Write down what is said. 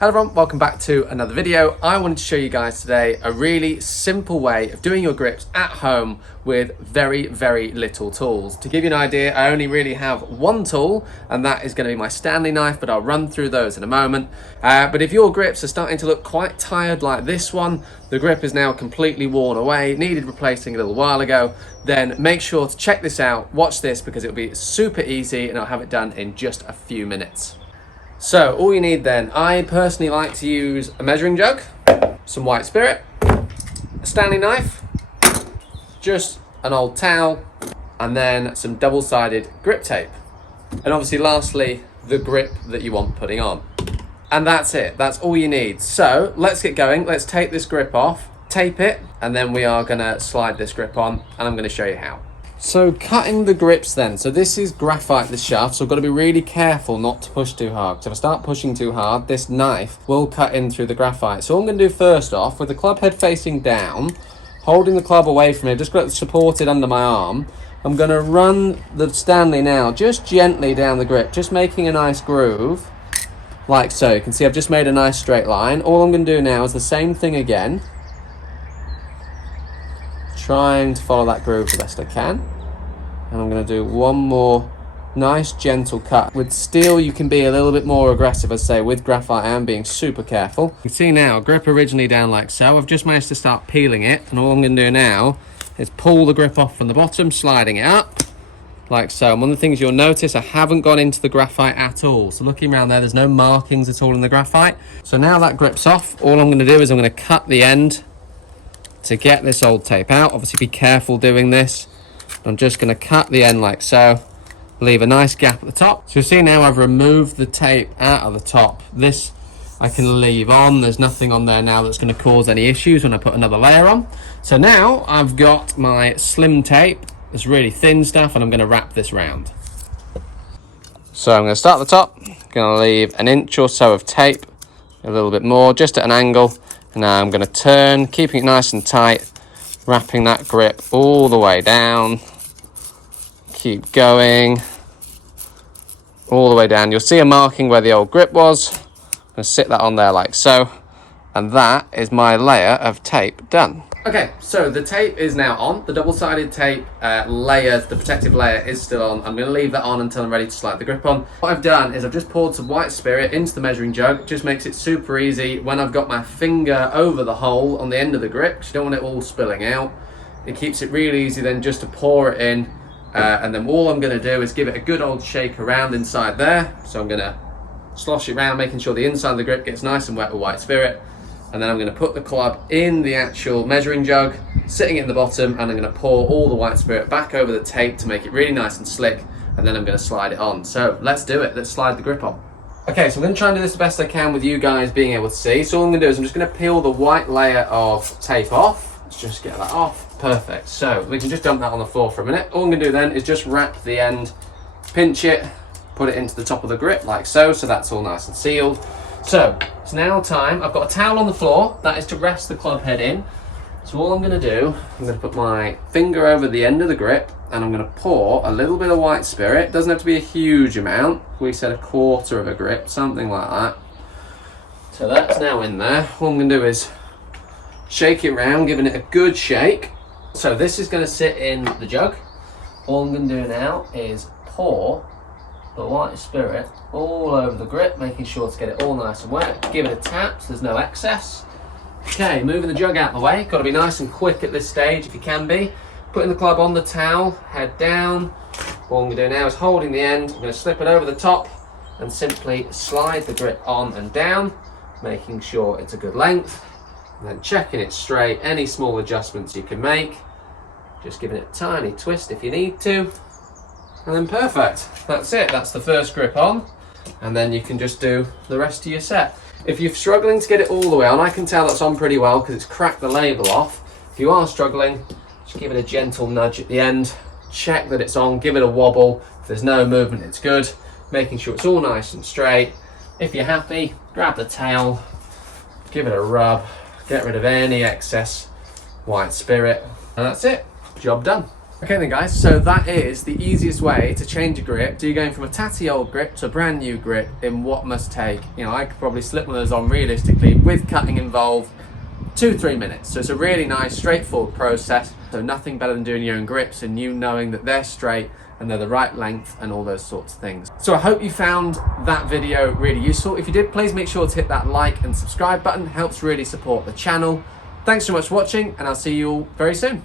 Hello everyone, welcome back to another video. I wanted to show you guys today a really simple way of doing your grips at home with very, very little tools. To give you an idea, I only really have one tool, and that is going to be my Stanley knife, but I'll run through those in a moment. But if your grips are starting to look quite tired like this one, the grip is now completely worn away, needed replacing a little while ago, then make sure to check this out, watch this, because it'll be super easy and I'll have it done in just a few minutes. So all you need then, I personally like to use a measuring jug, some white spirit, a Stanley knife, just an old towel, and then some double-sided grip tape. And obviously lastly, the grip that you want putting on. And that's it, that's all you need. So let's get going, let's take this grip off, tape it, and then we are gonna slide this grip on, and I'm gonna show you how. So cutting the grips then, so this is graphite, this shaft, so I've got to be really careful not to push too hard, because if I start pushing too hard, this knife will cut in through the graphite. So all I'm going to do first off, with the club head facing down, holding the club away from me, just got it supported under my arm, I'm going to run the Stanley now just gently down the grip, just making a nice groove, like so. You can see I've just made a nice straight line. All I'm going to do now is the same thing again, trying to follow that groove the best I can. And I'm going to do one more nice gentle cut. With steel you can be a little bit more aggressive, as I say. With graphite I am being super careful. You can see now, grip originally down like so. I've just managed to start peeling it, and all I'm going to do now is pull the grip off from the bottom, sliding it up like so. And one of the things you'll notice, I haven't gone into the graphite at all. So looking around there's no markings at all in the graphite. So now that grip's off, all I'm going to do is I'm going to cut the end to get this old tape out. Obviously be careful doing this. I'm just going to cut the end like so, leave a nice gap at the top. So you see now I've removed the tape out of the top. This I can leave on, there's nothing on there now that's going to cause any issues when I put another layer on. So now I've got my slim tape, this really thin stuff, and I'm going to wrap this round. So I'm going to start at the top, going to leave an inch or so of tape, a little bit more, just at an angle. And now I'm going to turn, keeping it nice and tight, wrapping that grip all the way down. Keep going all the way down. You'll see a marking where the old grip was. I'm going to sit that on there like so, and that is my layer of tape done. Okay, so the tape is now on. The double-sided tape layer, the protective layer, is still on. I'm going to leave that on until I'm ready to slide the grip on. What I've done is I've just poured some white spirit into the measuring jug. It just makes it super easy when I've got my finger over the hole on the end of the grip, because you don't want it all spilling out. It keeps it really easy then just to pour it in, and then all I'm going to do is give it a good old shake around inside there. So I'm going to slosh it around, making sure the inside of the grip gets nice and wet with white spirit. And then I'm going to put the club in the actual measuring jug, sitting it in the bottom, and I'm going to pour all the white spirit back over the tape to make it really nice and slick, and then I'm going to slide it on. So let's do it, let's slide the grip on. Okay, so I'm going to try and do this the best I can with you guys being able to see. So all I'm going to do is I'm just going to peel the white layer of tape off. Let's just get that off. Perfect. So we can just dump that on the floor for a minute. All I'm going to do then is just wrap the end, pinch it, put it into the top of the grip like so, so that's all nice and sealed. So it's now time, I've got a towel on the floor, that is to rest the club head in. So all I'm going to do, I'm going to put my finger over the end of the grip, and I'm going to pour a little bit of white spirit. It doesn't have to be a huge amount, we said a quarter of a grip, something like that. So that's now in there. All I'm going to do is shake it around, giving it a good shake. So this is going to sit in the jug. All I'm going to do now is pour the white spirit all over the grip, making sure to get it all nice and wet. Give it a tap so there's no excess. Okay, moving the jug out of the way. Got to be nice and quick at this stage if you can be. Putting the club on the towel, head down. All I'm going to do now is holding the end. I'm going to slip it over the top and simply slide the grip on and down, making sure it's a good length, and then checking it straight. Any small adjustments you can make, just giving it a tiny twist if you need to. And then perfect, that's it, that's the first grip on, and then you can just do the rest of your set. If you're struggling to get it all the way on, I can tell that's on pretty well because it's cracked the label off. If you are struggling, just give it a gentle nudge at the end, check that it's on, give it a wobble. If there's no movement, it's good, making sure it's all nice and straight. If you're happy, grab the towel, give it a rub, get rid of any excess white spirit, and that's it, job done. Okay then guys, so that is the easiest way to change a grip. So you're going from a tatty old grip to a brand new grip in what must take, you know, I could probably slip one of those on realistically with cutting involved 2-3 minutes. So it's a really nice straightforward process. So nothing better than doing your own grips and you knowing that they're straight and they're the right length and all those sorts of things. So I hope you found that video really useful. If you did, please make sure to hit that like and subscribe button. It helps really support the channel. Thanks so much for watching and I'll see you all very soon.